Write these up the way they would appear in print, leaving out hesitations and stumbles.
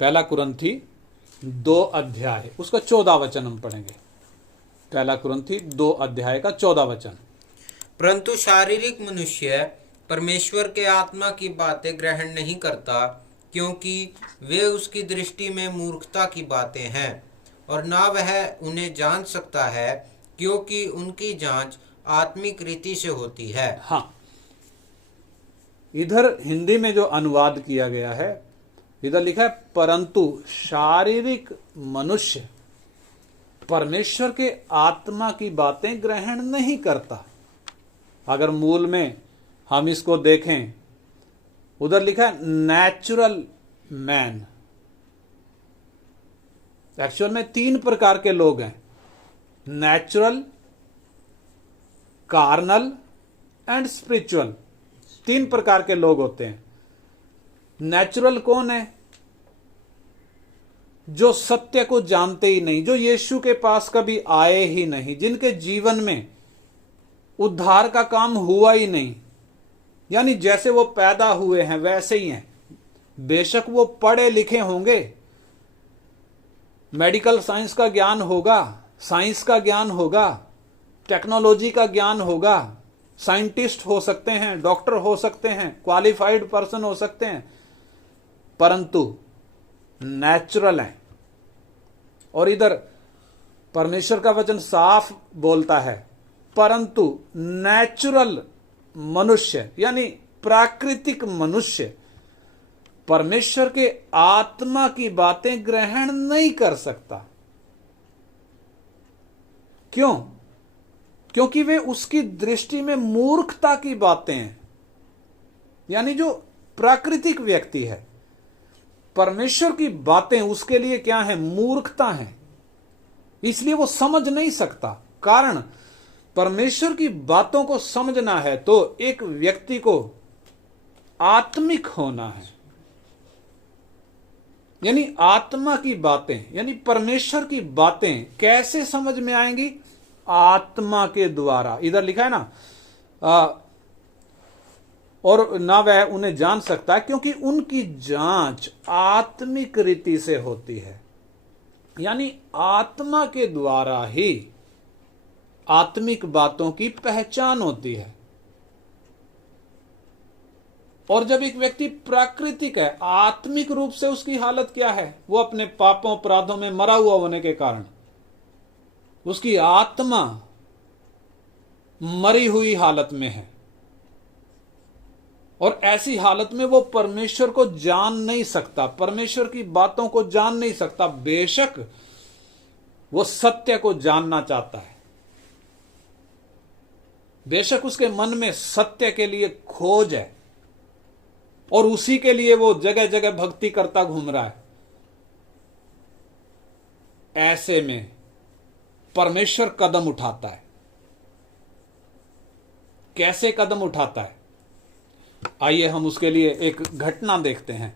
पहला कुरिन्थी 2 अध्याय उसका 14 वचन हम पढ़ेंगे। पहला कुरिन्थी 2 अध्याय का 14 वचन। परंतु शारीरिक मनुष्य परमेश्वर के आत्मा की बातें ग्रहण नहीं करता, क्योंकि वे उसकी दृष्टि में मूर्खता की बातें हैं, और ना वह उन्हें जान सकता है, क्योंकि उनकी जांच आत्मिक रीति से होती है। हाँ, इधर हिंदी में जो अनुवाद किया गया है, इधर लिखा है परंतु शारीरिक मनुष्य परमेश्वर के आत्मा की बातें ग्रहण नहीं करता। अगर मूल में हम इसको देखें, उधर लिखा है नेचुरल मैन। एक्चुअल में 3 प्रकार के लोग हैं, नेचुरल, कार्नल एंड स्पिरिचुअल। 3 प्रकार के लोग होते हैं। नेचुरल कौन है? जो सत्य को जानते ही नहीं, जो यीशु के पास कभी आए ही नहीं, जिनके जीवन में उद्धार का काम हुआ ही नहीं, यानी जैसे वो पैदा हुए हैं वैसे ही हैं। बेशक वो पढ़े लिखे होंगे, मेडिकल साइंस का ज्ञान होगा, साइंस का ज्ञान होगा, टेक्नोलॉजी का ज्ञान होगा, साइंटिस्ट हो सकते हैं, डॉक्टर हो सकते हैं, क्वालिफाइड पर्सन हो सकते हैं, परंतु नेचुरल हैं। और इधर परमेश्वर का वचन साफ बोलता है, परंतु नेचुरल मनुष्य यानी प्राकृतिक मनुष्य परमेश्वर के आत्मा की बातें ग्रहण नहीं कर सकता। क्यों? क्योंकि वे उसकी दृष्टि में मूर्खता की बातें हैं। यानी जो प्राकृतिक व्यक्ति है, परमेश्वर की बातें उसके लिए क्या है? मूर्खता है। इसलिए वो समझ नहीं सकता। कारण परमेश्वर की बातों को समझना है तो एक व्यक्ति को आत्मिक होना है, यानी आत्मा की बातें, यानी परमेश्वर की बातें कैसे समझ में आएंगी? आत्मा के द्वारा। इधर लिखा है ना, और ना वह उन्हें जान सकता, क्योंकि उनकी जांच आत्मिक रीति से होती है। यानी आत्मा के द्वारा ही आत्मिक बातों की पहचान होती है। और जब एक व्यक्ति प्राकृतिक है, आत्मिक रूप से उसकी हालत क्या है? वो अपने पापों अपराधों में मरा हुआ होने के कारण उसकी आत्मा मरी हुई हालत में है, और ऐसी हालत में वो परमेश्वर को जान नहीं सकता, परमेश्वर की बातों को जान नहीं सकता। बेशक वो सत्य को जानना चाहता है, बेशक उसके मन में सत्य के लिए खोज है, और उसी के लिए वो जगह जगह भक्ति करता घूम रहा है। ऐसे में परमेश्वर कदम उठाता है। कैसे कदम उठाता है? आइए हम उसके लिए एक घटना देखते हैं।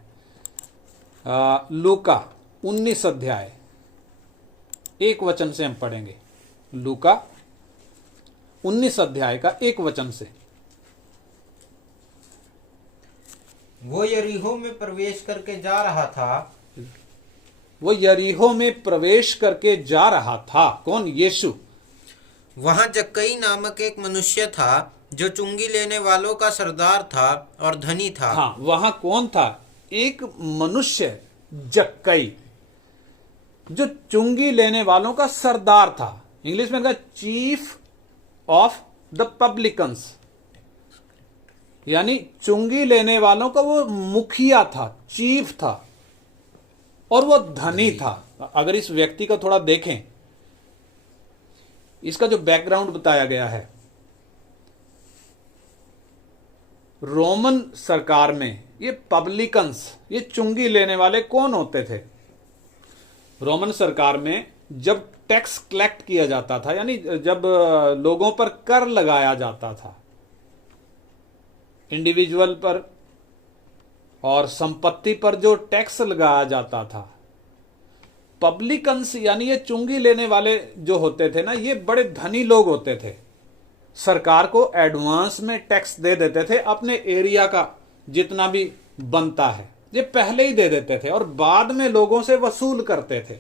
लूका 19 अध्याय 1 वचन से हम पढ़ेंगे। लूका 19 अध्याय का 1 वचन से। वो यरीहो में प्रवेश करके जा रहा था। वो यरीहो में प्रवेश करके जा रहा था। कौन? यीशु। वहां जक्कई नामक एक मनुष्य था, जो चुंगी लेने वालों का सरदार था और धनी था। हाँ, वहां कौन था? एक मनुष्य जक्कई, जो चुंगी लेने वालों का सरदार था। इंग्लिश में कहा चीफ ऑफ द पब्लिकन्स, यानी चुंगी लेने वालों का वो मुखिया था, चीफ था, और वो धनी था। अगर इस व्यक्ति को थोड़ा देखें, इसका जो बैकग्राउंड बताया गया है, रोमन सरकार में ये पब्लिकन्स, ये चुंगी लेने वाले कौन होते थे? रोमन सरकार में जब टैक्स कलेक्ट किया जाता था, यानी जब लोगों पर कर लगाया जाता था, इंडिविजुअल पर और संपत्ति पर जो टैक्स लगाया जाता था, पब्लिकन्स यानी ये चुंगी लेने वाले जो होते थे ना, ये बड़े धनी लोग होते थे। सरकार को एडवांस में टैक्स दे देते थे, अपने एरिया का जितना भी बनता है ये पहले ही दे देते थे और बाद में लोगों से वसूल करते थे।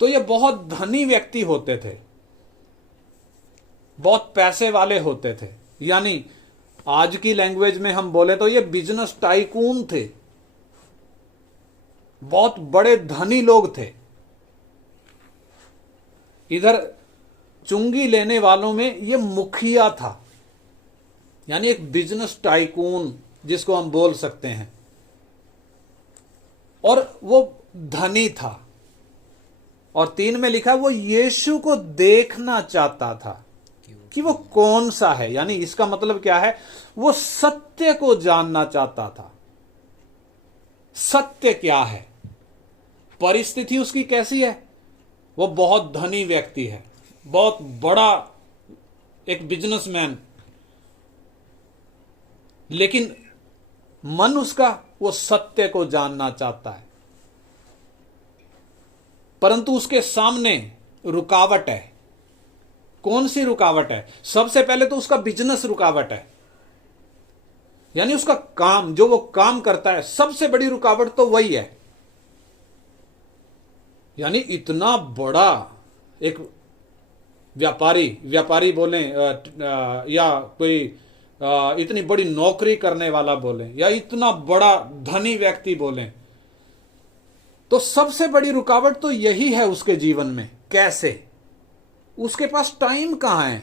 तो ये बहुत धनी व्यक्ति होते थे, बहुत पैसे वाले होते थे, यानी आज की लैंग्वेज में हम बोले तो ये बिजनेस टाइकून थे, बहुत बड़े धनी लोग थे। इधर चुंगी लेने वालों में ये मुखिया था, यानी एक बिजनेस टाइकून जिसको हम बोल सकते हैं, और वो धनी था। और 3 में लिखा वो यीशु को देखना चाहता था कि वो कौन सा है, यानी इसका मतलब क्या है, वो सत्य को जानना चाहता था। सत्य क्या है, परिस्थिति उसकी कैसी है, वो बहुत धनी व्यक्ति है, बहुत बड़ा एक बिजनेसमैन, लेकिन मन उसका वो सत्य को जानना चाहता है। परंतु उसके सामने रुकावट है। कौन सी रुकावट है? सबसे पहले तो उसका बिजनेस रुकावट है, यानी उसका काम, जो वो काम करता है, सबसे बड़ी रुकावट तो वही है। यानी इतना बड़ा एक व्यापारी बोले या कोई इतनी बड़ी नौकरी करने वाला बोले, या इतना बड़ा धनी व्यक्ति बोले, तो सबसे बड़ी रुकावट तो यही है उसके जीवन में। कैसे? उसके पास टाइम कहां है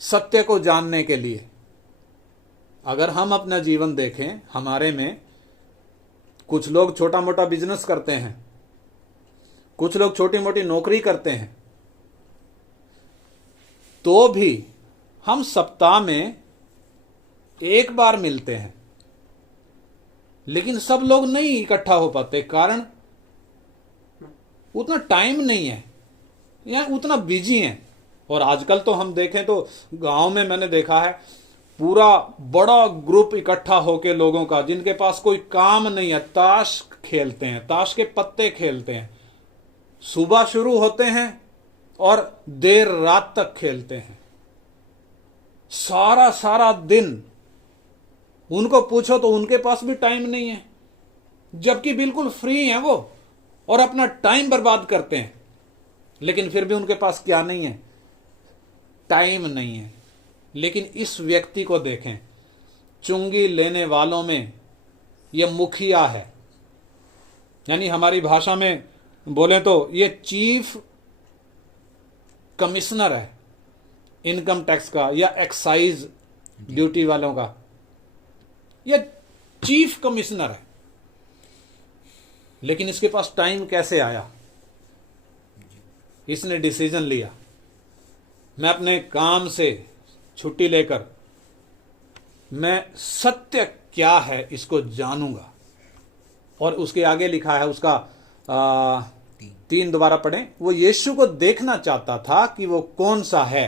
सत्य को जानने के लिए। अगर हम अपना जीवन देखें, हमारे में कुछ लोग छोटा मोटा बिजनेस करते हैं, कुछ लोग छोटी मोटी नौकरी करते हैं, तो भी हम सप्ताह में 1 बार मिलते हैं, लेकिन सब लोग नहीं इकट्ठा हो पाते। कारण उतना टाइम नहीं है या उतना बिजी हैं। और आजकल तो हम देखें तो गांव में मैंने देखा है पूरा बड़ा ग्रुप इकट्ठा होके लोगों का, जिनके पास कोई काम नहीं है, ताश खेलते हैं, ताश के पत्ते खेलते हैं, सुबह शुरू होते हैं और देर रात तक खेलते हैं, सारा सारा दिन। उनको पूछो तो उनके पास भी टाइम नहीं है, जबकि बिल्कुल फ्री हैं वो और अपना टाइम बर्बाद करते हैं, लेकिन फिर भी उनके पास क्या नहीं है? टाइम नहीं है। लेकिन इस व्यक्ति को देखें, चुंगी लेने वालों में यह मुखिया है, यानी हमारी भाषा में बोले तो ये चीफ कमिश्नर है इनकम टैक्स का या एक्साइज ड्यूटी वालों का, ये चीफ कमिश्नर है। लेकिन इसके पास टाइम कैसे आया? इसने डिसीजन लिया, मैं अपने काम से छुट्टी लेकर मैं सत्य क्या है इसको जानूंगा। और उसके आगे लिखा है उसका 3 दोबारा पढ़ें। वो यीशु को देखना चाहता था कि वो कौन सा है,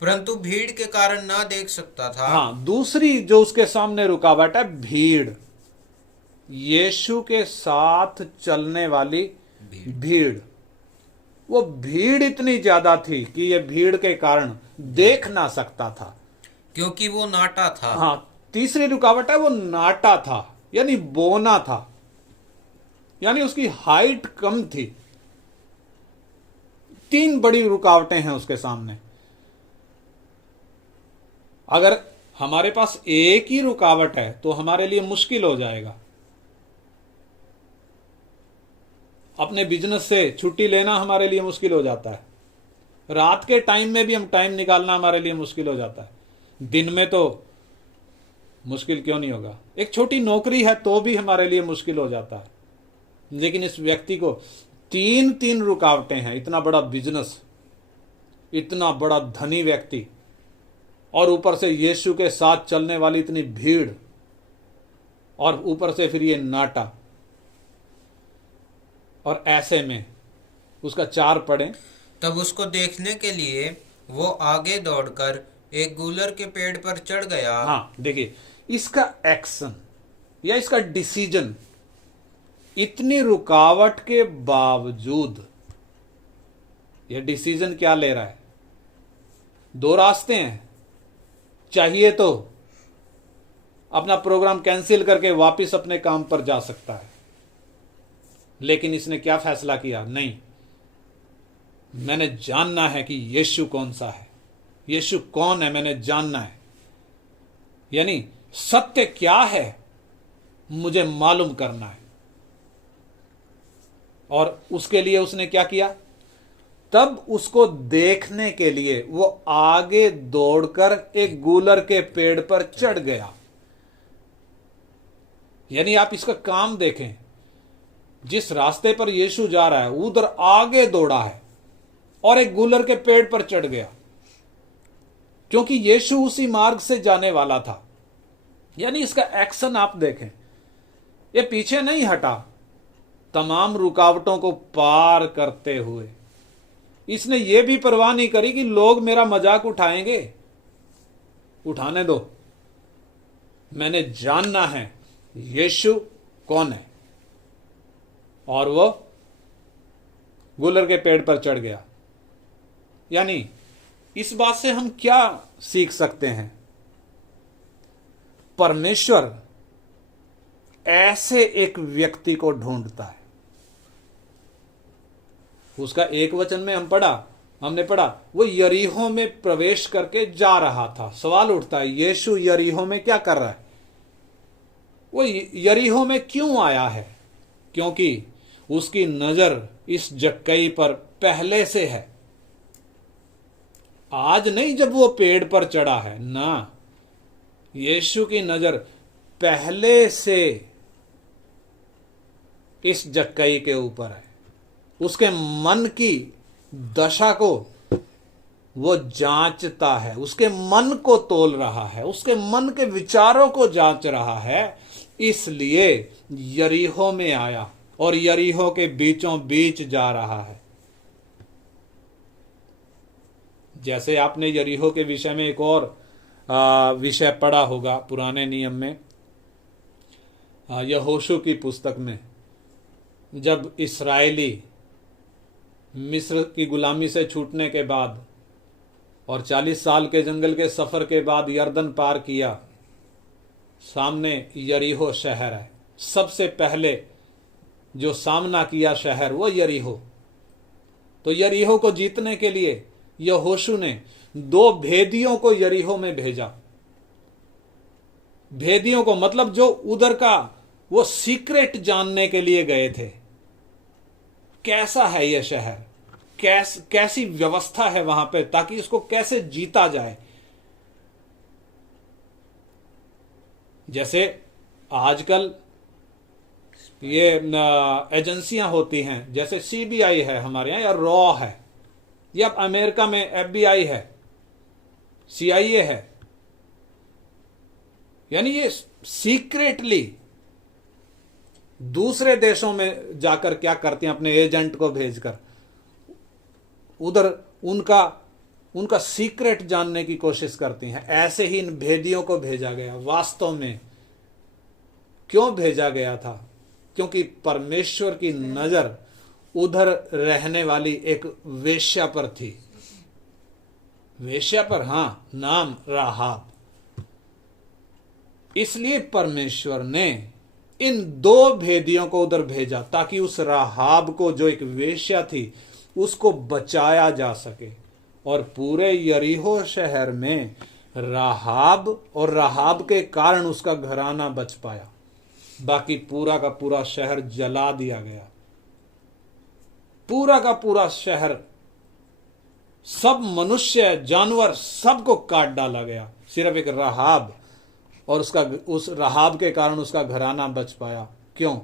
परंतु भीड़ के कारण ना देख सकता था। हाँ, दूसरी जो उसके सामने रुकावट है, भीड़। यीशु के साथ चलने वाली भीड़, वो भीड़ इतनी ज्यादा थी कि ये भीड़ के कारण देख ना सकता था, क्योंकि वो नाटा था। हाँ, तीसरी रुकावट है वो नाटा था, यानी बोना था, यानी उसकी हाइट कम थी। 3 बड़ी रुकावटें हैं उसके सामने। अगर हमारे पास एक ही रुकावट है तो हमारे लिए मुश्किल हो जाएगा। अपने बिजनेस से छुट्टी लेना हमारे लिए मुश्किल हो जाता है, रात के टाइम में भी हम टाइम निकालना हमारे लिए मुश्किल हो जाता है, दिन में तो मुश्किल क्यों नहीं होगा। एक छोटी नौकरी है तो भी हमारे लिए मुश्किल हो जाता है। लेकिन इस व्यक्ति को 3 रुकावटें हैं, इतना बड़ा बिजनेस, इतना बड़ा धनी व्यक्ति, और ऊपर से यीशु के साथ चलने वाली इतनी भीड़, और ऊपर से फिर ये नाटा। और ऐसे में उसका 4 पढ़ें। तब उसको देखने के लिए वो आगे दौड़कर एक गूलर के पेड़ पर चढ़ गया। हाँ, देखिए इसका एक्शन या इसका डिसीजन, इतनी रुकावट के बावजूद यह डिसीजन क्या ले रहा है? 2 रास्ते हैं, चाहिए तो अपना प्रोग्राम कैंसिल करके वापस अपने काम पर जा सकता है। लेकिन इसने क्या फैसला किया? नहीं, मैंने जानना है कि यीशु कौन सा है, यीशु कौन है, मैंने जानना है। यानी सत्य क्या है मुझे मालूम करना है। और उसके लिए उसने क्या किया? तब उसको देखने के लिए वो आगे दौड़कर एक गूलर के पेड़ पर चढ़ गया। यानी आप इसका काम देखें, जिस रास्ते पर यीशु जा रहा है उधर आगे दौड़ा है और एक गूलर के पेड़ पर चढ़ गया, क्योंकि यीशु उसी मार्ग से जाने वाला था। यानी इसका एक्शन आप देखें, ये पीछे नहीं हटा, तमाम रुकावटों को पार करते हुए इसने ये भी परवाह नहीं करी कि लोग मेरा मजाक उठाएंगे। उठाने दो, मैंने जानना है यीशु कौन है। और वो गुलर के पेड़ पर चढ़ गया। यानी इस बात से हम क्या सीख सकते हैं? परमेश्वर ऐसे एक व्यक्ति को ढूंढता है। उसका एक वचन में हमने पढ़ा वो यरीहो में प्रवेश करके जा रहा था। सवाल उठता है, यीशु यरीहो में क्या कर रहा है? वो यरीहो में क्यों आया है? क्योंकि उसकी नजर इस जक्कई पर पहले से है। आज नहीं जब वो पेड़ पर चढ़ा है ना, यीशु की नजर पहले से इस जक्कई के ऊपर है। उसके मन की दशा को वो जांचता है, उसके मन को तोल रहा है, उसके मन के विचारों को जांच रहा है। इसलिए यरीहो में आया और यरीहो के बीचों बीच जा रहा है। जैसे आपने यरीहो के विषय में एक और विषय पढ़ा होगा पुराने नियम में, यहोशू की पुस्तक में, जब इस्राएली मिस्र की गुलामी से छूटने के बाद और 40 साल के जंगल के सफर के बाद यरदन पार किया, सामने यरीहो शहर है। सबसे पहले जो सामना किया शहर वो यरीहो। तो यरीहो को जीतने के लिए यहोशू ने 2 भेदियों को यरीहो में भेजा। भेदियों को मतलब जो उधर का वो सीक्रेट जानने के लिए गए थे, कैसा है यह शहर, कैसी व्यवस्था है वहां पे, ताकि इसको कैसे जीता जाए। जैसे आजकल ये एजेंसियां होती हैं, जैसे सीबीआई है हमारे यहां, या रॉ है, या अमेरिका में एफबीआई है, सीआईए है। यानी ये सीक्रेटली दूसरे देशों में जाकर क्या करते हैं, अपने एजेंट को भेजकर उधर उनका सीक्रेट जानने की कोशिश करती हैं। ऐसे ही इन भेदियों को भेजा गया। वास्तव में क्यों भेजा गया था? क्योंकि परमेश्वर की नजर उधर रहने वाली एक वेश्या पर थी। वेश्या पर, हां, नाम राहाब। इसलिए परमेश्वर ने इन 2 भेदियों को उधर भेजा ताकि उस राहाब को, जो एक वेश्या थी, उसको बचाया जा सके। और पूरे यरीहो शहर में राहाब और राहाब के कारण उसका घराना बच पाया। बाकी पूरा का पूरा शहर जला दिया गया। पूरा का पूरा शहर, सब मनुष्य, जानवर, सबको काट डाला गया। सिर्फ एक राहाब और उस राहाब के कारण उसका घराना बच पाया। क्यों?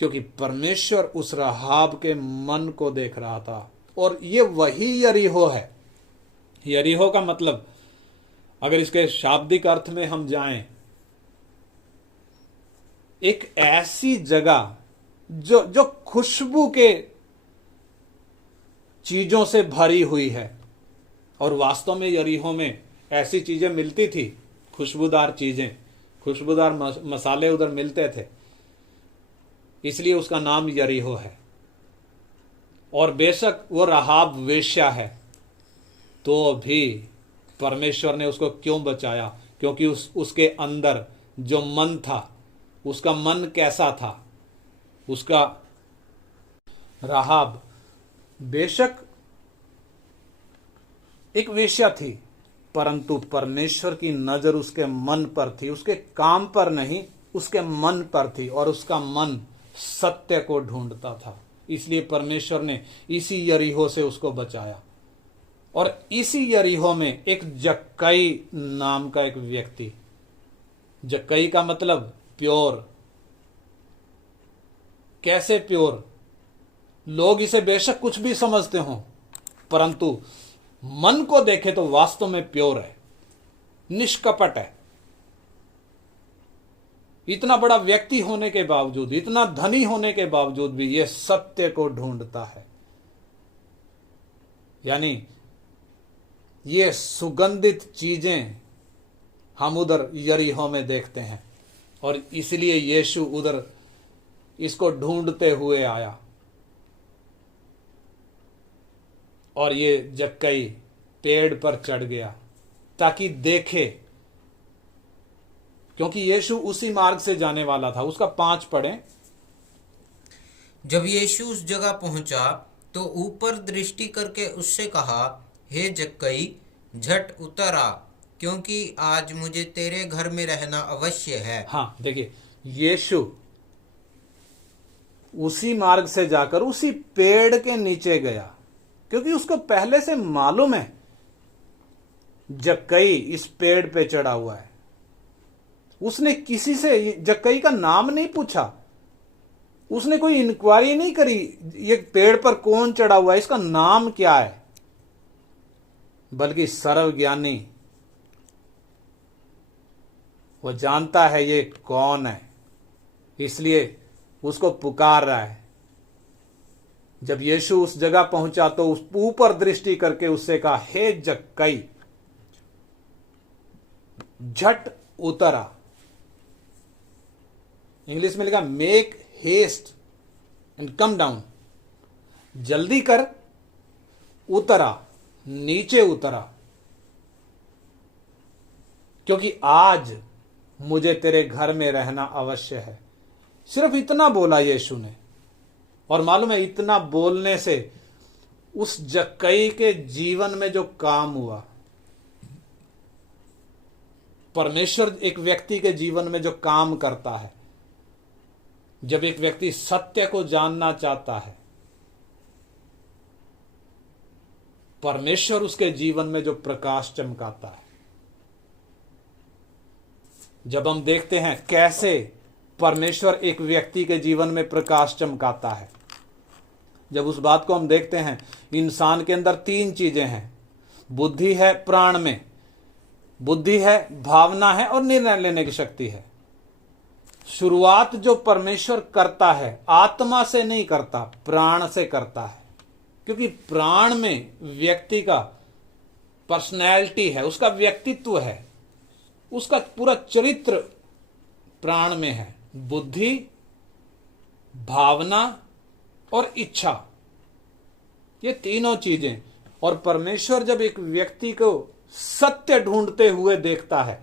क्योंकि परमेश्वर उस राहाब के मन को देख रहा था। और ये वही यरीहो है। यरीहो का मतलब, अगर इसके शाब्दिक अर्थ में हम जाएं, एक ऐसी जगह जो खुशबू के चीजों से भरी हुई है। और वास्तव में यरीहो में ऐसी चीजें मिलती थी, खुशबूदार चीजें, खुशबूदार मसाले उधर मिलते थे, इसलिए उसका नाम यरीहो है। और बेशक वो राहाब वेश्या है, तो भी परमेश्वर ने उसको क्यों बचाया? क्योंकि उसके अंदर जो मन था, उसका मन कैसा था, उसका राहाब बेशक एक वेश्या थी, परंतु परमेश्वर की नजर उसके मन पर थी, उसके काम पर नहीं, उसके मन पर थी, और उसका मन सत्य को ढूंढता था। इसलिए परमेश्वर ने इसी यरीहो से उसको बचाया। और इसी यरीहो में एक जक्कई नाम का एक व्यक्ति, जक्कई का मतलब प्योर। कैसे प्योर? लोग इसे बेशक कुछ भी समझते हों, परंतु मन को देखे तो वास्तव में प्योर है, निष्कपट है। इतना बड़ा व्यक्ति होने के बावजूद, इतना धनी होने के बावजूद भी यह सत्य को ढूंढता है। यानी ये सुगंधित चीजें हम उधर यरीहो में देखते हैं, और इसलिए यीशु उधर इसको ढूंढते हुए आया। और ये जक्कई पेड़ पर चढ़ गया ताकि देखे, क्योंकि यीशु उसी मार्ग से जाने वाला था। उसका 5 पढ़ें। जब यीशु उस जगह पहुंचा तो ऊपर दृष्टि करके उससे कहा, हे जक्कई, झट उतर आ, क्योंकि आज मुझे तेरे घर में रहना अवश्य है। हाँ, देखिए, यीशु उसी मार्ग से जाकर उसी पेड़ के नीचे गया, क्योंकि उसको पहले से मालूम है जक्कई इस पेड़ पे चढ़ा हुआ है। उसने किसी से जक्कई का नाम नहीं पूछा, उसने कोई इंक्वायरी नहीं करी ये पेड़ पर कौन चढ़ा हुआ है, इसका नाम क्या है, बल्कि सर्वज्ञानी वो जानता है ये कौन है, इसलिए उसको पुकार रहा है। जब यीशु उस जगह पहुंचा तो उस ऊपर दृष्टि करके उससे कहा, हे जक्कई, झट उतरा। इंग्लिश में लिखा make haste and come down, जल्दी कर, उतरा, नीचे उतरा, क्योंकि आज मुझे तेरे घर में रहना अवश्य है। सिर्फ इतना बोला यीशु ने, और मालूम है इतना बोलने से उस जक्कई के जीवन में जो काम हुआ, परमेश्वर एक व्यक्ति के जीवन में जो काम करता है, जब एक व्यक्ति सत्य को जानना चाहता है, परमेश्वर उसके जीवन में जो प्रकाश चमकाता है। जब हम देखते हैं कैसे परमेश्वर एक व्यक्ति के जीवन में प्रकाश चमकाता है, जब उस बात को हम देखते हैं, इंसान के अंदर 3 चीजें हैं। बुद्धि है प्राण में, बुद्धि है, भावना है, और निर्णय लेने की शक्ति है। शुरुआत जो परमेश्वर करता है आत्मा से नहीं करता, प्राण से करता है, क्योंकि प्राण में व्यक्ति का पर्सनैलिटी है, उसका व्यक्तित्व है, उसका पूरा चरित्र प्राण में है। बुद्धि, भावना और इच्छा, ये तीनों चीजें। और परमेश्वर जब एक व्यक्ति को सत्य ढूंढते हुए देखता है,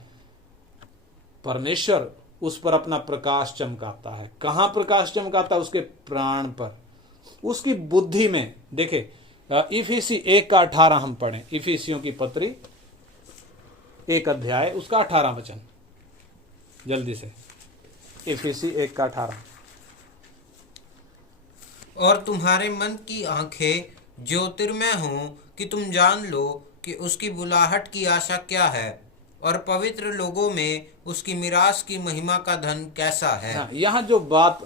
परमेश्वर उस पर अपना प्रकाश चमकाता है। कहां प्रकाश चमकाता है? उसके प्राण पर, उसकी बुद्धि में। देखे, इफिसी 1:18 हम पढ़ें। इफिसियों की पत्री 1 अध्याय उसका 18 वचन, जल्दी से। इफिसी 1:18। और तुम्हारे मन की आंखें ज्योतिर्मय हों कि तुम जान लो कि उसकी बुलाहट की आशा क्या है, और पवित्र लोगों में उसकी मिरास की महिमा का धन कैसा है। हाँ, यहाँ जो बात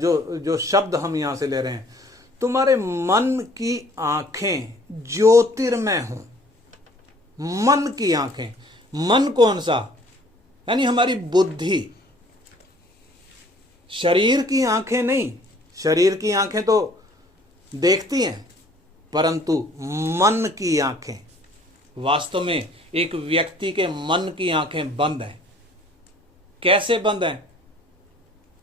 जो शब्द हम यहाँ से ले रहे हैं, तुम्हारे मन की आंखें ज्योतिर्मय हों। मन की आंखें, मन कौन सा? यानी हमारी बुद्धि। शरीर की आंखें नहीं, शरीर की आंखें तो देखती हैं, परंतु मन की आंखें। वास्तव में एक व्यक्ति के मन की आंखें बंद हैं। कैसे बंद हैं?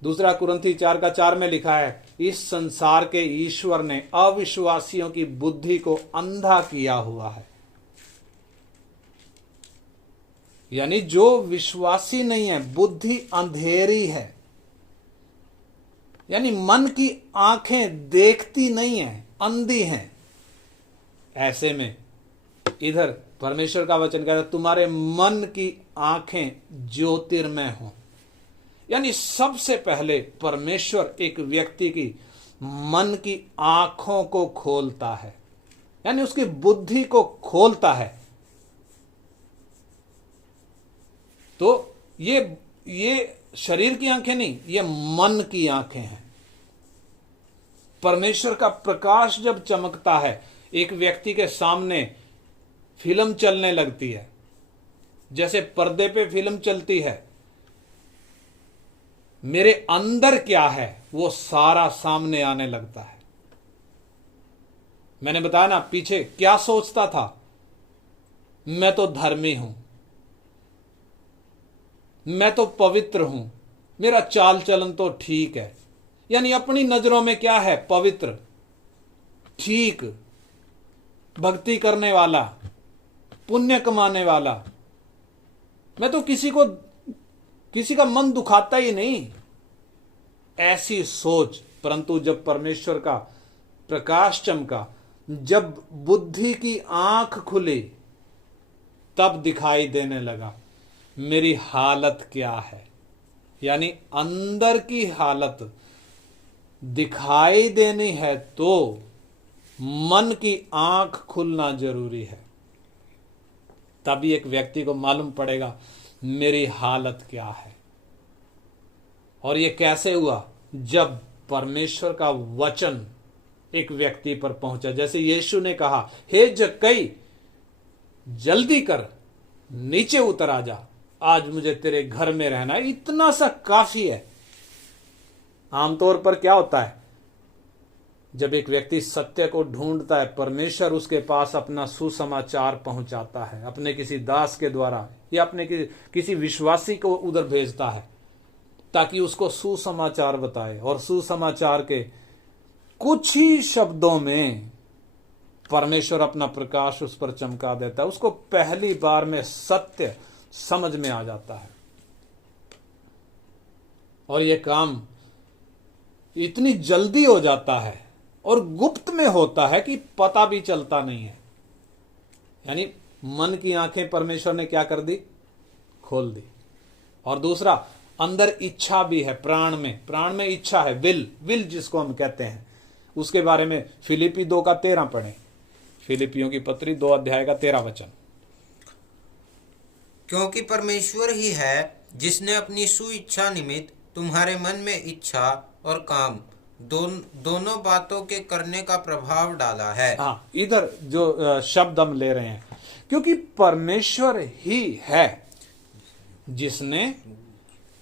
2 कुरिन्थी 4:4 में लिखा है, इस संसार के ईश्वर ने अविश्वासियों की बुद्धि को अंधा किया हुआ है। यानी जो विश्वासी नहीं है, बुद्धि अंधेरी है, यानी मन की आंखें देखती नहीं है, अंधी हैं। ऐसे में इधर परमेश्वर का वचन कहता है तुम्हारे मन की आंखें ज्योतिर्मय हो। यानी सबसे पहले परमेश्वर एक व्यक्ति की मन की आंखों को खोलता है, यानी उसकी बुद्धि को खोलता है। तो ये शरीर की आंखें नहीं, ये मन की आंखें हैं। परमेश्वर का प्रकाश जब चमकता है, एक व्यक्ति के सामने फिल्म चलने लगती है, जैसे पर्दे पे फिल्म चलती है, मेरे अंदर क्या है वो सारा सामने आने लगता है। मैंने बताया ना, पीछे क्या सोचता था, मैं तो धर्मी हूं, मैं तो पवित्र हूं, मेरा चाल चलन तो ठीक है। यानी अपनी नजरों में क्या है, पवित्र, ठीक, भक्ति करने वाला, पुण्य कमाने वाला, मैं तो किसी का मन दुखाता ही नहीं, ऐसी सोच। परंतु जब परमेश्वर का प्रकाश चमका, जब बुद्धि की आंख खुली, तब दिखाई देने लगा मेरी हालत क्या है। यानी अंदर की हालत दिखाई देनी है तो मन की आंख खुलना जरूरी है। तभी एक व्यक्ति को मालूम पड़ेगा मेरी हालत क्या है। और ये कैसे हुआ, जब परमेश्वर का वचन एक व्यक्ति पर पहुंचा। जैसे यीशु ने कहा, हे जक्कई जल्दी कर, नीचे उतर आ जा, आज मुझे तेरे घर में रहना है। इतना सा काफी है। आमतौर पर क्या होता है, जब एक व्यक्ति सत्य को ढूंढता है, परमेश्वर उसके पास अपना सुसमाचार पहुंचाता है, अपने किसी दास के द्वारा या अपने किसी विश्वासी को उधर भेजता है ताकि उसको सुसमाचार बताए। और सुसमाचार के कुछ ही शब्दों में परमेश्वर अपना प्रकाश उस पर चमका देता है। उसको पहली बार में सत्य समझ में आ जाता है। और यह काम इतनी जल्दी हो जाता है और गुप्त में होता है कि पता भी चलता नहीं है। यानी मन की आंखें परमेश्वर ने क्या कर दी, खोल दी। और दूसरा, अंदर इच्छा भी है, प्राण में इच्छा है, विल जिसको हम कहते हैं। उसके बारे में फिलिपी 2:13 पढ़ें। फिलिपियों की पत्री 2 अध्याय का 13 वचन। क्योंकि परमेश्वर ही है जिसने अपनी सुइच्छा निमित्त तुम्हारे मन में इच्छा और काम दोनों बातों के करने का प्रभाव डाला है। हाँ, इधर जो शब्द हम ले रहे हैं, क्योंकि परमेश्वर ही है जिसने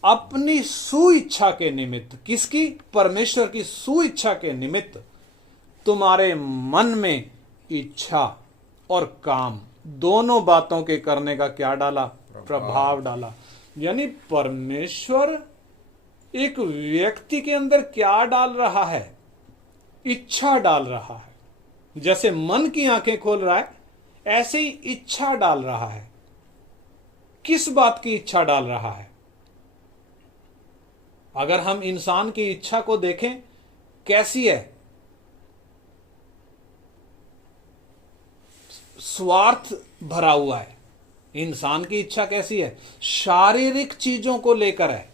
अपनी सुइच्छा के निमित्त, किसकी, परमेश्वर की सुइच्छा के निमित्त तुम्हारे मन में इच्छा और काम दोनों बातों के करने का क्या डाला, प्रभाव डाला। यानी परमेश्वर एक व्यक्ति के अंदर क्या डाल रहा है, इच्छा डाल रहा है। जैसे मन की आंखें खोल रहा है, ऐसे ही इच्छा डाल रहा है। किस बात की इच्छा डाल रहा है? अगर हम इंसान की इच्छा को देखें, कैसी है, स्वार्थ भरा हुआ है। इंसान की इच्छा कैसी है, शारीरिक चीजों को लेकर है।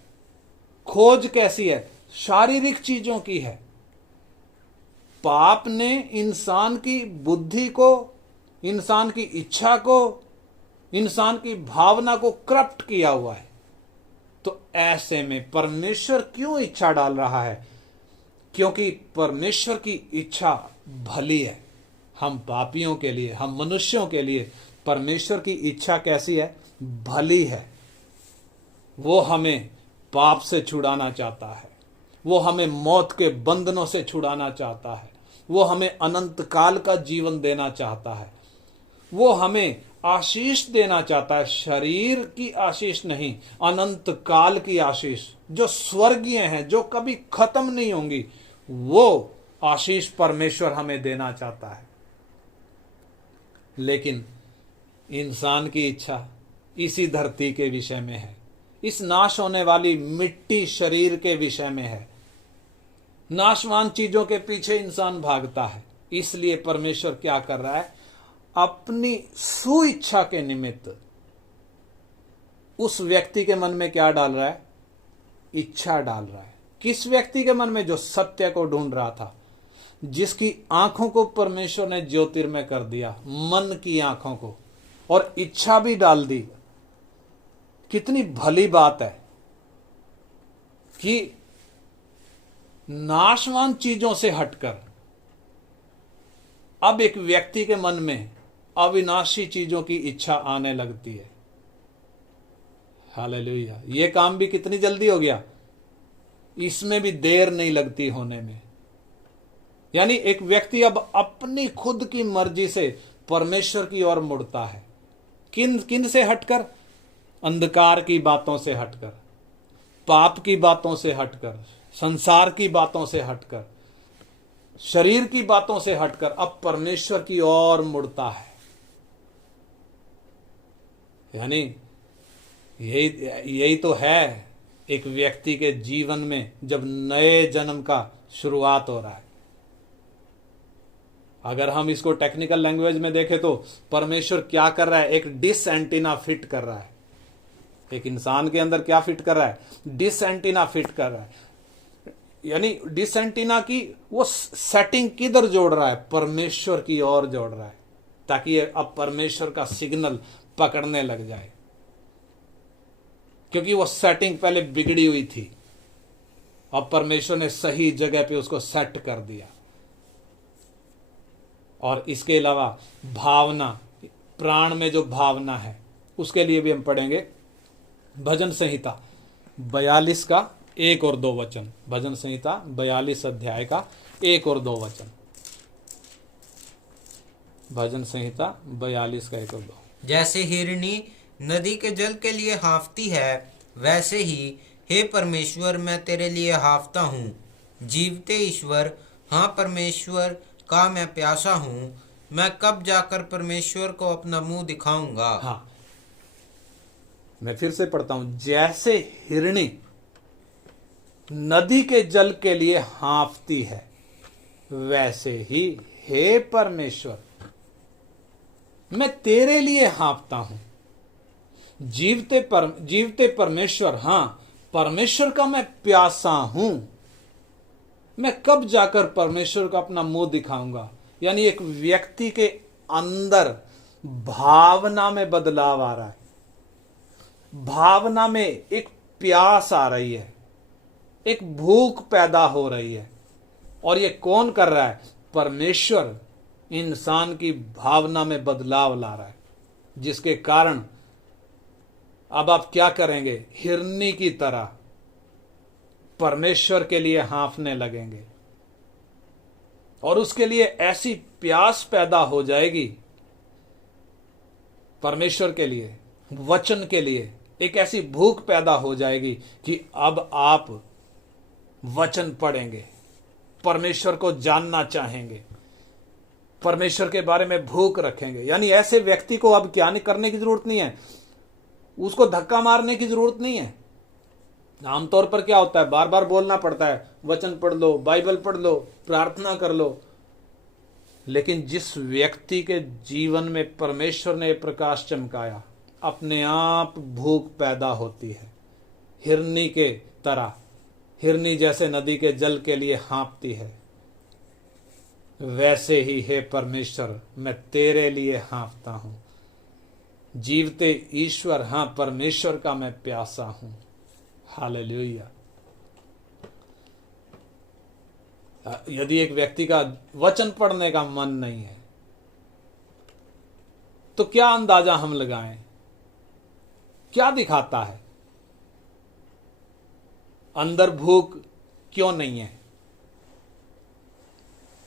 खोज कैसी है, शारीरिक चीजों की है। पाप ने इंसान की बुद्धि को, इंसान की इच्छा को, इंसान की भावना को करप्ट किया हुआ है। तो ऐसे में परमेश्वर क्यों इच्छा डाल रहा है? क्योंकि परमेश्वर की इच्छा भली है। हम पापियों के लिए, हम मनुष्यों के लिए परमेश्वर की इच्छा कैसी है, भली है। वो हमें पाप से छुड़ाना चाहता है, वो हमें मौत के बंधनों से छुड़ाना चाहता है, वो हमें अनंत काल का जीवन देना चाहता है, वो हमें आशीष देना चाहता है। शरीर की आशीष नहीं, अनंत काल की आशीष जो स्वर्गीय है, जो कभी खत्म नहीं होंगी, वो आशीष परमेश्वर हमें देना चाहता है। लेकिन इंसान की इच्छा इसी धरती के विषय में है, इस नाश होने वाली मिट्टी शरीर के विषय में है। नाशवान चीजों के पीछे इंसान भागता है। इसलिए परमेश्वर क्या कर रहा है, अपनी सुइच्छा के निमित्त उस व्यक्ति के मन में क्या डाल रहा है, इच्छा डाल रहा है। किस व्यक्ति के मन में? जो सत्य को ढूंढ रहा था, जिसकी आंखों को परमेश्वर ने ज्योतिर्मय कर दिया, मन की आंखों को, और इच्छा भी डाल दी। कितनी भली बात है कि नाशवान चीजों से हटकर अब एक व्यक्ति के मन में अविनाशी चीजों की इच्छा आने लगती है। हालेलुया। यह काम भी कितनी जल्दी हो गया, इसमें भी देर नहीं लगती होने में। यानी एक व्यक्ति अब अपनी खुद की मर्जी से परमेश्वर की ओर मुड़ता है। किन से हटकर? अंधकार की बातों से हटकर, पाप की बातों से हटकर, संसार की बातों से हटकर, शरीर की बातों से हटकर अब परमेश्वर की ओर मुड़ता है। यानी यही तो है एक व्यक्ति के जीवन में जब नए जन्म का शुरुआत हो रहा है। अगर हम इसको टेक्निकल लैंग्वेज में देखें तो परमेश्वर क्या कर रहा है, एक डिश एंटीना फिट कर रहा है। एक इंसान के अंदर क्या फिट कर रहा है, डिश एंटीना फिट कर रहा है। यानी डिश एंटीना की वो सेटिंग किधर जोड़ रहा है, परमेश्वर की ओर जोड़ रहा है, ताकि ये अब परमेश्वर का सिग्नल पकड़ने लग जाए। क्योंकि वो सेटिंग पहले बिगड़ी हुई थी, अब परमेश्वर ने सही जगह पे उसको सेट कर दिया। और इसके अलावा भावना, प्राण में जो भावना है उसके लिए भी हम पढ़ेंगे भजन संहिता 42 का 1 और 2 वचन। भजन संहिता 42 अध्याय का 1 और 2 वचन। भजन संहिता 42 का 1 और 2। जैसे हिरनी नदी के जल के लिए हाफती है, वैसे ही हे परमेश्वर मैं तेरे लिए हाफता हूँ। जीवते ईश्वर, हाँ परमेश्वर का मैं प्यासा हूँ। मैं कब जाकर परमेश्वर को अपना मुंह दिखाऊंगा। हाँ, मैं फिर से पढ़ता हूं। जैसे हिरनी नदी के जल के लिए हाँफती है, वैसे ही हे परमेश्वर मैं तेरे लिए हाँफता हूं। जीवते परमेश्वर, हां परमेश्वर का मैं प्यासा हूं। मैं कब जाकर परमेश्वर का अपना मुंह दिखाऊंगा। यानी एक व्यक्ति के अंदर भावना में बदलाव आ रहा है, भावना में एक प्यास आ रही है, एक भूख पैदा हो रही है। और ये कौन कर रहा है? परमेश्वर इंसान की भावना में बदलाव ला रहा है, जिसके कारण अब आप क्या करेंगे? हिरनी की तरह परमेश्वर के लिए हाँफने लगेंगे। और उसके लिए ऐसी प्यास पैदा हो जाएगी, परमेश्वर के लिए, वचन के लिए एक ऐसी भूख पैदा हो जाएगी कि अब आप वचन पढ़ेंगे, परमेश्वर को जानना चाहेंगे, परमेश्वर के बारे में भूख रखेंगे। यानी ऐसे व्यक्ति को अब क्या नहीं करने की जरूरत नहीं है, उसको धक्का मारने की जरूरत नहीं है। आमतौर पर क्या होता है, बार बार बोलना पड़ता है, वचन पढ़ लो, बाइबल पढ़ लो, प्रार्थना कर लो। लेकिन जिस व्यक्ति के जीवन में परमेश्वर ने प्रकाश चमकाया, अपने आप भूख पैदा होती है। हिरनी के तरह, हिरनी जैसे नदी के जल के लिए हाँफती है, वैसे ही हे परमेश्वर मैं तेरे लिए हाँफता हूं। जीवते ईश्वर, हां परमेश्वर का मैं प्यासा हूं। हालेलुया। यदि एक व्यक्ति का वचन पढ़ने का मन नहीं है तो क्या अंदाजा हम लगाएं, क्या दिखाता है? अंदर भूख क्यों नहीं है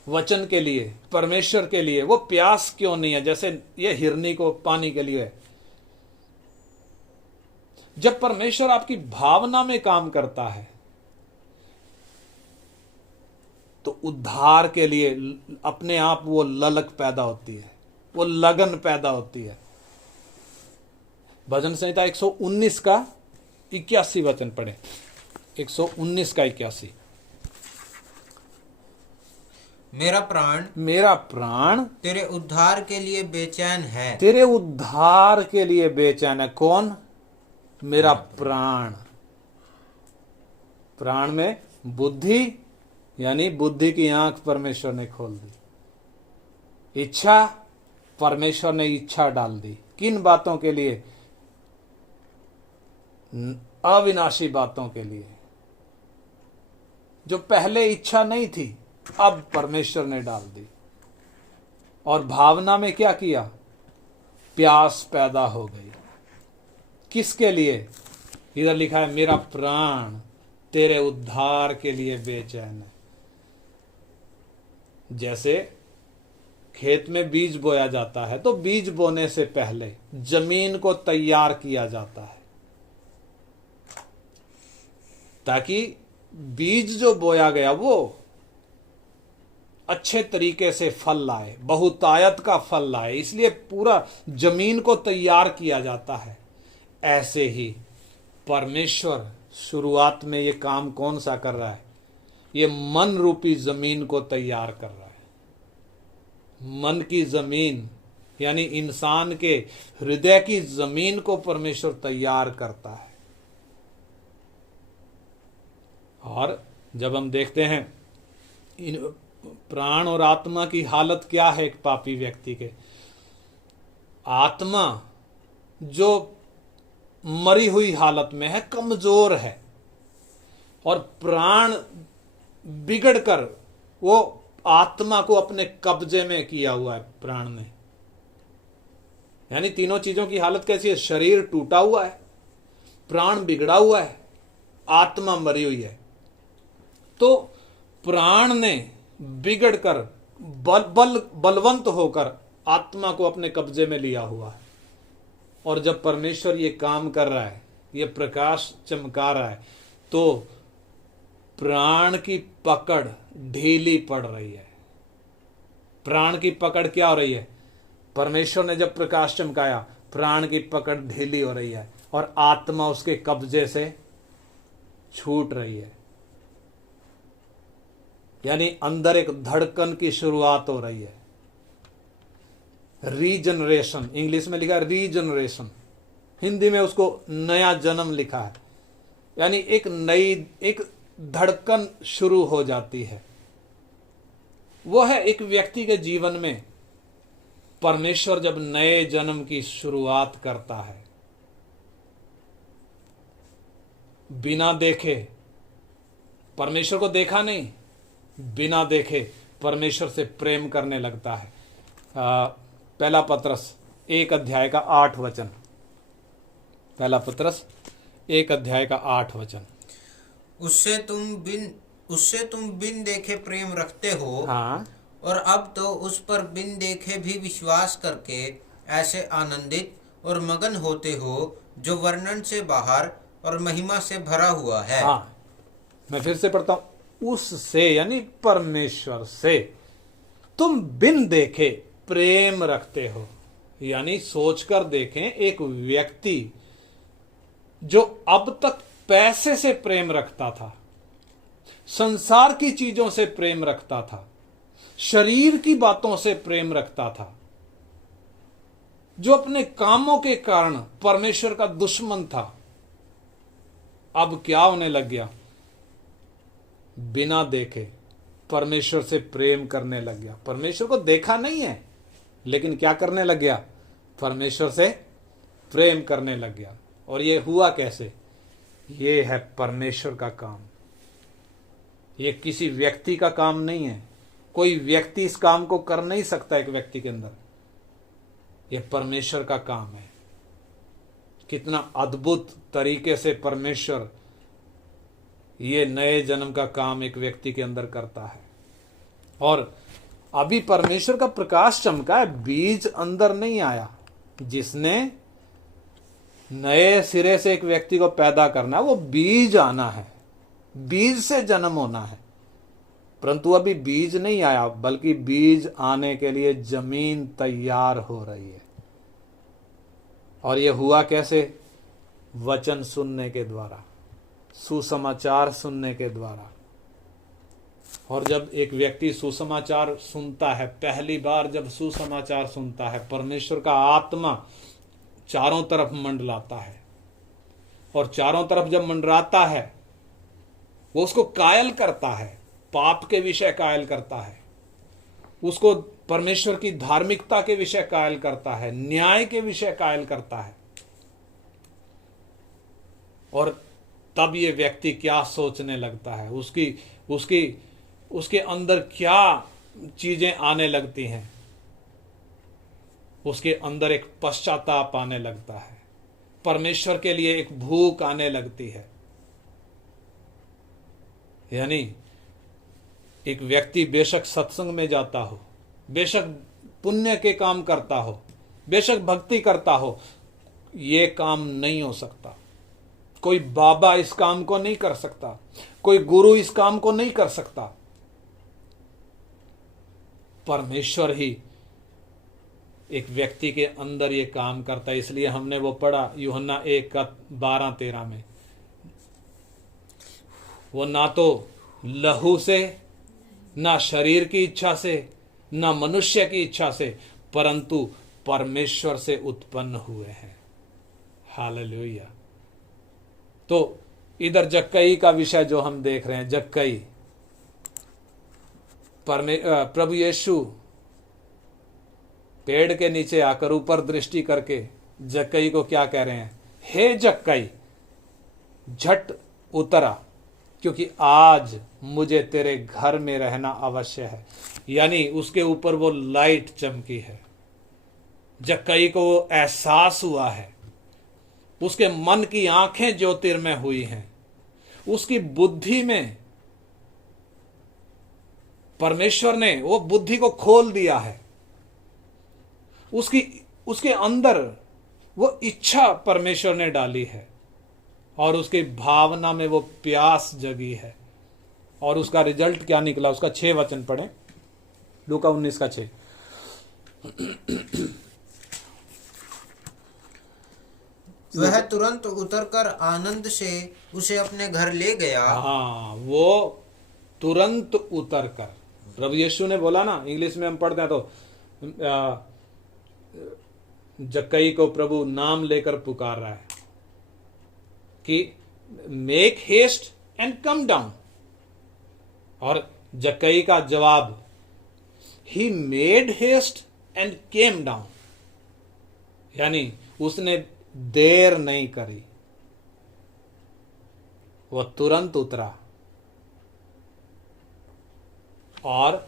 वचन के लिए, परमेश्वर के लिए? वो प्यास क्यों नहीं है जैसे ये हिरनी को पानी के लिए है? जब परमेश्वर आपकी भावना में काम करता है तो उद्धार के लिए अपने आप वो ललक पैदा होती है, वो लगन पैदा होती है। भजन संहिता 119 का 81 वचन पढ़े। 119 का 81। मेरा प्राण तेरे उद्धार के लिए बेचैन है। तेरे उद्धार के लिए बेचैन है। कौन? मेरा प्राण। प्राण में बुद्धि, यानी बुद्धि की आंख परमेश्वर ने खोल दी। इच्छा, परमेश्वर ने इच्छा डाल दी। किन बातों के लिए? अविनाशी बातों के लिए। जो पहले इच्छा नहीं थी, अब परमेश्वर ने डाल दी। और भावना में क्या किया? प्यास पैदा हो गई। किसके लिए? इधर लिखा है मेरा प्राण तेरे उद्धार के लिए बेचैन है। जैसे खेत में बीज बोया जाता है, तो बीज बोने से पहले जमीन को तैयार किया जाता है, ताकि बीज जो बोया गया वो अच्छे तरीके से फल लाए, बहुतायत का फल लाए। इसलिए पूरा जमीन को तैयार किया जाता है। ऐसे ही परमेश्वर शुरुआत में ये काम कौन सा कर रहा है? ये मन रूपी जमीन को तैयार कर रहा है। मन की जमीन, यानी इंसान के हृदय की जमीन को परमेश्वर तैयार करता है। और जब हम देखते हैं इन प्राण और आत्मा की हालत क्या है एक पापी व्यक्ति के, आत्मा जो मरी हुई हालत में है, कमजोर है, और प्राण बिगड़कर वो आत्मा को अपने कब्जे में किया हुआ है प्राण ने। यानी तीनों चीजों की हालत कैसी है? शरीर टूटा हुआ है, प्राण बिगड़ा हुआ है, आत्मा मरी हुई है। तो प्राण ने बिगड़कर बलवंत होकर आत्मा को अपने कब्जे में लिया हुआ है। और जब परमेश्वर ये काम कर रहा है, ये प्रकाश चमका रहा है, तो प्राण की पकड़ ढीली पड़ रही है। प्राण की पकड़ क्या हो रही है? परमेश्वर ने जब प्रकाश चमकाया, प्राण की पकड़ ढीली हो रही है और आत्मा उसके कब्जे से छूट रही है। यानी अंदर एक धड़कन की शुरुआत हो रही है। रीजनरेशन, इंग्लिश में लिखा है रीजनरेशन, हिंदी में उसको नया जन्म लिखा है। यानी एक धड़कन शुरू हो जाती है। वो है एक व्यक्ति के जीवन में परमेश्वर जब नए जन्म की शुरुआत करता है। बिना देखे, परमेश्वर को देखा नहीं, बिना देखे परमेश्वर से प्रेम करने लगता है। पहला पत्रस 1 अध्याय का 8 वचन। पहला पत्रस 1 अध्याय का 8 वचन। उससे तुम बिन देखे प्रेम रखते हो। हाँ। और अब तो उस पर बिन देखे भी विश्वास करके ऐसे आनंदित और मगन होते हो जो वर्णन से बाहर और महिमा से भरा हुआ है। हाँ, मैं फिर से पढ़ता हूं। उससे यानी परमेश्वर से तुम बिन देखे प्रेम रखते हो। यानी सोचकर देखें, एक व्यक्ति जो अब तक पैसे से प्रेम रखता था, संसार की चीजों से प्रेम रखता था, शरीर की बातों से प्रेम रखता था, जो अपने कामों के कारण परमेश्वर का दुश्मन था, अब क्या होने लग गया? बिना देखे परमेश्वर से प्रेम करने लग गया। परमेश्वर को देखा नहीं है, लेकिन क्या करने लग गया? परमेश्वर से प्रेम करने लग गया। और ये हुआ कैसे? ये है परमेश्वर का काम। ये किसी व्यक्ति का काम नहीं है। कोई व्यक्ति इस काम को कर नहीं सकता एक व्यक्ति के अंदर। ये परमेश्वर का काम है। कितना अद्भुत तरीके से परमेश्वर ये नए जन्म का काम एक व्यक्ति के अंदर करता है। और अभी परमेश्वर का प्रकाश चमका है, बीज अंदर नहीं आया। जिसने नए सिरे से एक व्यक्ति को पैदा करना है, वो बीज आना है, बीज से जन्म होना है। परंतु अभी बीज नहीं आया, बल्कि बीज आने के लिए जमीन तैयार हो रही है। और ये हुआ कैसे? वचन सुनने के द्वारा, सुसमाचार सुनने के द्वारा। और जब एक व्यक्ति सुसमाचार सुनता है, पहली बार जब सुसमाचार सुनता है, परमेश्वर का आत्मा चारों तरफ मंडलाता है, और चारों तरफ जब मंडराता है वो उसको कायल करता है, पाप के विषय कायल करता है, उसको परमेश्वर की धार्मिकता के विषय कायल करता है, न्याय के विषय कायल करता है। और तब ये व्यक्ति क्या सोचने लगता है, उसके अंदर क्या चीजें आने लगती हैं? उसके अंदर एक पश्चाताप आने लगता है, परमेश्वर के लिए एक भूख आने लगती है। यानी एक व्यक्ति बेशक सत्संग में जाता हो, बेशक पुण्य के काम करता हो, बेशक भक्ति करता हो, ये काम नहीं हो सकता। कोई बाबा इस काम को नहीं कर सकता, कोई गुरु इस काम को नहीं कर सकता। परमेश्वर ही एक व्यक्ति के अंदर ये काम करता है। इसलिए हमने वो पढ़ा यूहन्ना 1:12-13 में, वो ना तो लहू से, ना शरीर की इच्छा से, ना मनुष्य की इच्छा से, परंतु परमेश्वर से उत्पन्न हुए हैं। हालेलुया। तो इधर जक्कई का विषय जो हम देख रहे हैं, जक्कई, प्रभु यीशु पेड़ के नीचे आकर ऊपर दृष्टि करके जक्कई को क्या कह रहे हैं? हे जक्कई, झट उतरा, क्योंकि आज मुझे तेरे घर में रहना अवश्य है। यानी उसके ऊपर वो लाइट चमकी है, जक्कई को वो एहसास हुआ है, उसके मन की आंखें ज्योतिर्मय हुई हैं, उसकी बुद्धि में परमेश्वर ने वो बुद्धि को खोल दिया है, उसके अंदर वो इच्छा परमेश्वर ने डाली है, और उसकी भावना में वो प्यास जगी है। और उसका रिजल्ट क्या निकला? उसका 6 वचन पढ़ें, लूका 19:6। वह तुरंत उतरकर आनंद से उसे अपने घर ले गया। हाँ, वो तुरंत उतरकर, प्रभु यीशु ने बोला ना, इंग्लिश में हम पढ़ते हैं तो जक्कई को प्रभु नाम लेकर पुकार रहा है कि make haste and come down, और जक्कई का जवाब, he made haste and came down. यानी उसने देर नहीं करी, वो तुरंत उतरा और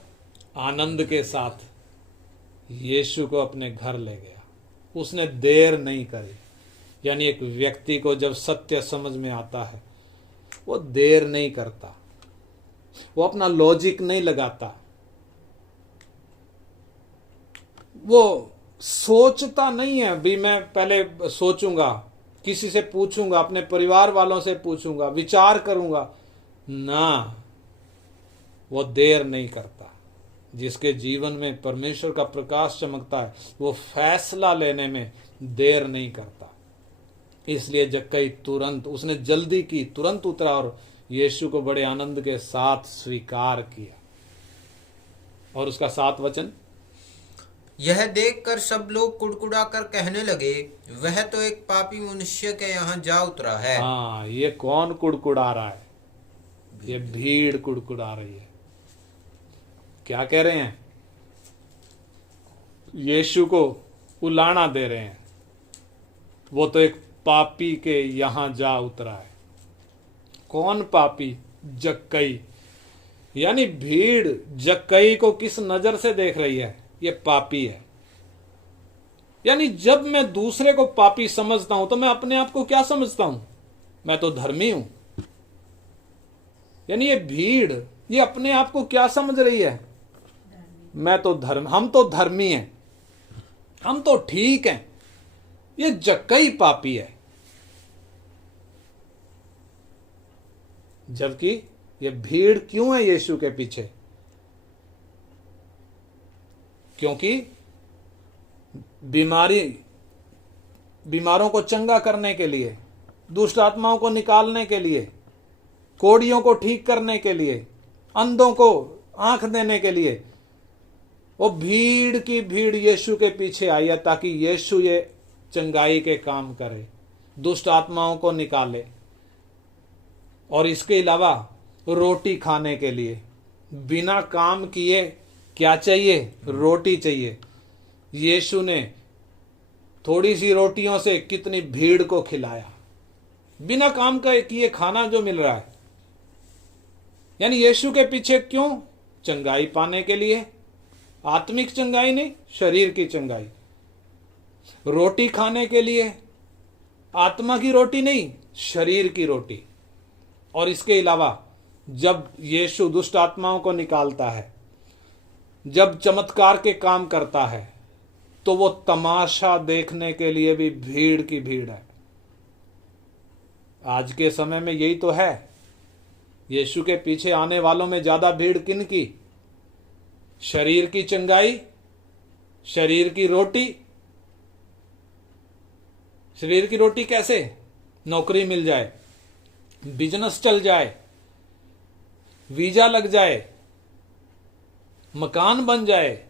आनंद के साथ यीशु को अपने घर ले गया। उसने देर नहीं करी। यानी एक व्यक्ति को जब सत्य समझ में आता है, वो देर नहीं करता, वो अपना लॉजिक नहीं लगाता, वो सोचता नहीं है भी मैं पहले सोचूंगा, किसी से पूछूंगा, अपने परिवार वालों से पूछूंगा, विचार करूंगा ना, वो देर नहीं करता। जिसके जीवन में परमेश्वर का प्रकाश चमकता है, वो फैसला लेने में देर नहीं करता। इसलिए जक्कई तुरंत, उसने जल्दी की, तुरंत उतरा और यीशु को बड़े आनंद के साथ स्वीकार किया। और उसका 7 वचन, यह देखकर सब लोग कुड़कुड़ाकर कहने लगे, वह तो एक पापी मनुष्य के यहाँ जा उतरा है। हाँ, ये कौन कुड़कुड़ा रहा है? ये भीड़ कुड़कुड़ा रही है। क्या कह रहे हैं? यीशु को उलाहना दे रहे हैं, वो तो एक पापी के यहां जा उतरा है। कौन पापी? जक्कई। यानी भीड़ जक्कई को किस नजर से देख रही है? ये पापी है। यानी जब मैं दूसरे को पापी समझता हूं तो मैं अपने आप को क्या समझता हूं? मैं तो धर्मी हूं। यानी ये भीड़, ये अपने आप को क्या समझ रही है? मैं तो हम तो धर्मी हैं, हम तो ठीक हैं। ये जक्कई पापी है। जबकि ये भीड़ क्यों है यीशु के पीछे? क्योंकि बीमारी बीमारों को चंगा करने के लिए, दुष्ट आत्माओं को निकालने के लिए, कोढ़ियों को ठीक करने के लिए, अंधों को आंख देने के लिए, वो भीड़ की भीड़ यीशु के पीछे आई है ताकि यीशु ये चंगाई के काम करे, दुष्ट आत्माओं को निकाले। और इसके अलावा रोटी खाने के लिए, बिना काम किए क्या चाहिए? रोटी चाहिए। यीशु ने थोड़ी सी रोटियों से कितनी भीड़ को खिलाया, बिना काम का किए खाना जो मिल रहा है। यानी यीशु के पीछे क्यों? चंगाई पाने के लिए, आत्मिक चंगाई नहीं, शरीर की चंगाई। रोटी खाने के लिए, आत्मा की रोटी नहीं, शरीर की रोटी। और इसके अलावा जब यीशु दुष्ट आत्माओं को निकालता है, जब चमत्कार के काम करता है, तो वो तमाशा देखने के लिए भी भीड़ की भीड़ है। आज के समय में यही तो है। यीशु के पीछे आने वालों में ज्यादा भीड़ किन की? शरीर की चंगाई, शरीर की रोटी। शरीर की रोटी कैसे? नौकरी मिल जाए, बिजनेस चल जाए, वीजा लग जाए, मकान बन जाए,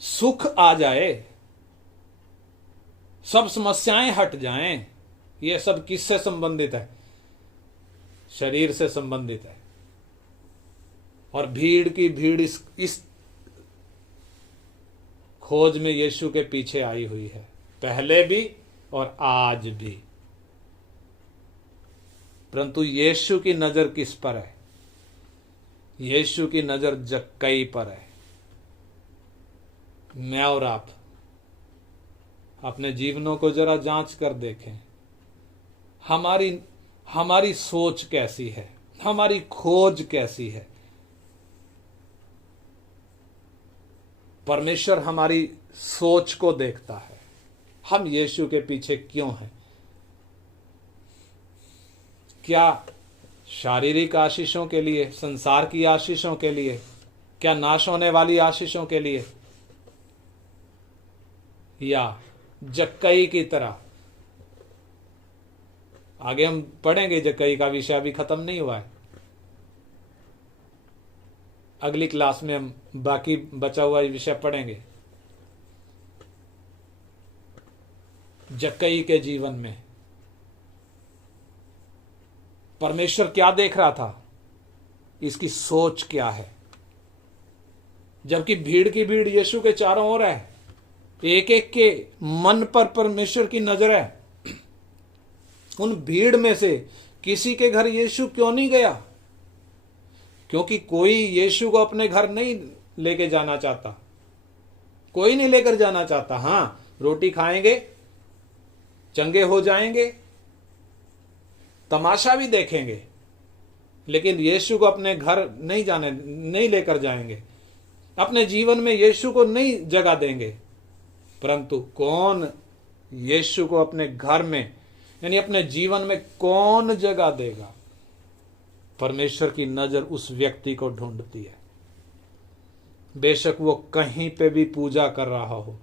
सुख आ जाए, सब समस्याएं हट जाएं। ये सब किससे संबंधित है? शरीर से संबंधित है। और भीड़ की भीड़ इस खोज में यीशु के पीछे आई हुई है, पहले भी और आज भी। परंतु यीशु की नजर किस पर है? यीशु की नजर जक्कई पर है। मैं और आप अपने जीवनों को जरा जांच कर देखें। हमारी सोच कैसी है? हमारी खोज कैसी है? परमेश्वर हमारी सोच को देखता है। हम यीशु के पीछे क्यों हैं? क्या शारीरिक आशीषों के लिए, संसार की आशीषों के लिए, क्या नाश होने वाली आशीषों के लिए, या जक्कई की तरह? आगे हम पढ़ेंगे, जक्कई का विषय अभी खत्म नहीं हुआ है। अगली क्लास में हम बाकी बचा हुआ विषय पढ़ेंगे। जक्कई के जीवन में परमेश्वर क्या देख रहा था? इसकी सोच क्या है? जबकि भीड़ की भीड़ यीशु के चारों ओर है, एक एक के मन पर परमेश्वर की नजर है। उन भीड़ में से किसी के घर यीशु क्यों नहीं गया? क्योंकि कोई यीशु को अपने घर नहीं लेके जाना चाहता, कोई नहीं लेकर जाना चाहता। हां, रोटी खाएंगे, चंगे हो जाएंगे, तमाशा भी देखेंगे, लेकिन यीशु को अपने घर नहीं लेकर जाएंगे, अपने जीवन में यीशु को नहीं जगह देंगे। परंतु कौन यीशु को अपने घर में, यानी अपने जीवन में कौन जगह देगा? परमेश्वर की नजर उस व्यक्ति को ढूंढती है। बेशक वो कहीं पे भी पूजा कर रहा हो,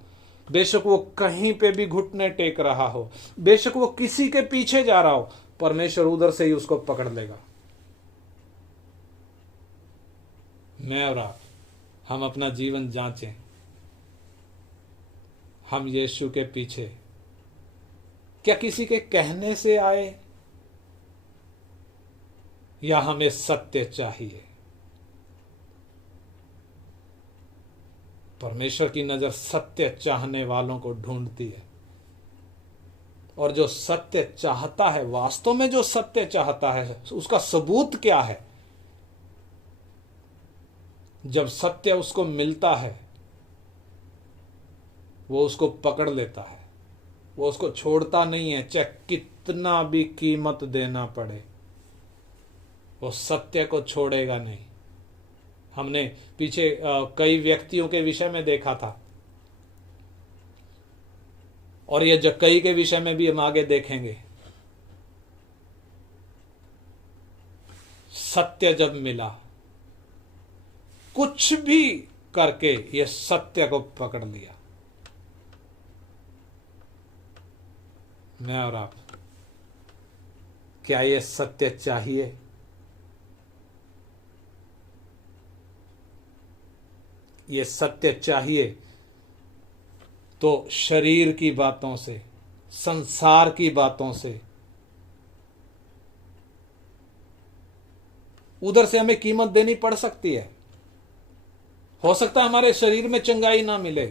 बेशक वो कहीं पे भी घुटने टेक रहा हो, बेशक वो किसी के पीछे जा रहा हो, परमेश्वर उधर से ही उसको पकड़ लेगा। मैं और आप, हम अपना जीवन जांचें। हम यीशु के पीछे क्या किसी के कहने से आए, या हमें सत्य चाहिए? परमेश्वर की नजर सत्य चाहने वालों को ढूंढती है। और जो सत्य चाहता है, वास्तव में जो सत्य चाहता है, उसका सबूत क्या है? जब सत्य उसको मिलता है, वो उसको पकड़ लेता है, वो उसको छोड़ता नहीं है, चाहे कितना भी कीमत देना पड़े, वो सत्य को छोड़ेगा नहीं। हमने पीछे कई व्यक्तियों के विषय में देखा था, और ये जक्कई के विषय में भी हम आगे देखेंगे। सत्य जब मिला, कुछ भी करके ये सत्य को पकड़ लिया। मैं और आप, क्या ये सत्य चाहिए? ये सत्य चाहिए तो शरीर की बातों से, संसार की बातों से, उधर से हमें कीमत देनी पड़ सकती है। हो सकता है हमारे शरीर में चंगाई ना मिले,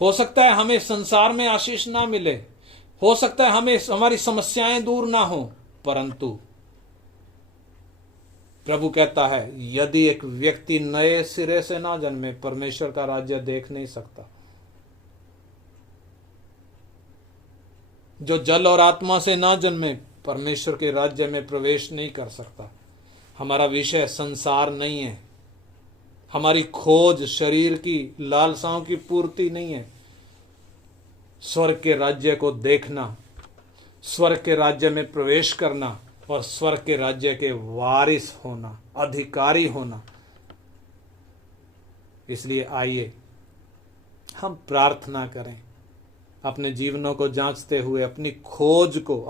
हो सकता है हमें संसार में आशीष ना मिले, हो सकता है हमें हमारी समस्याएं दूर ना हो, परंतु प्रभु कहता है यदि एक व्यक्ति नए सिरे से ना जन्मे परमेश्वर का राज्य देख नहीं सकता। जो जल और आत्मा से ना जन्मे परमेश्वर के राज्य में प्रवेश नहीं कर सकता। हमारा विषय संसार नहीं है, हमारी खोज शरीर की लालसाओं की पूर्ति नहीं है। स्वर्ग के राज्य को देखना, स्वर्ग के राज्य में प्रवेश करना और स्वर्ग के राज्य के वारिस होना, अधिकारी होना। इसलिए आइए हम प्रार्थना करें, अपने जीवनों को जांचते हुए अपनी खोज को,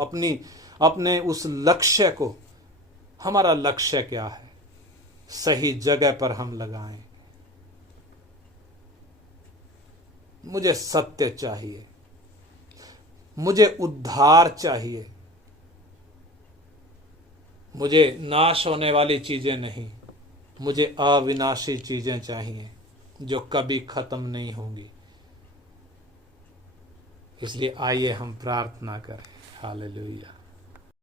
अपने उस लक्ष्य को, हमारा लक्ष्य क्या है, सही जगह पर हम लगाएं। मुझे सत्य चाहिए, मुझे उद्धार चाहिए, मुझे नाश होने वाली चीजें नहीं, मुझे अविनाशी चीजें चाहिए जो कभी खत्म नहीं होंगी। इसलिए आइए हम प्रार्थना करें। हालेलुया।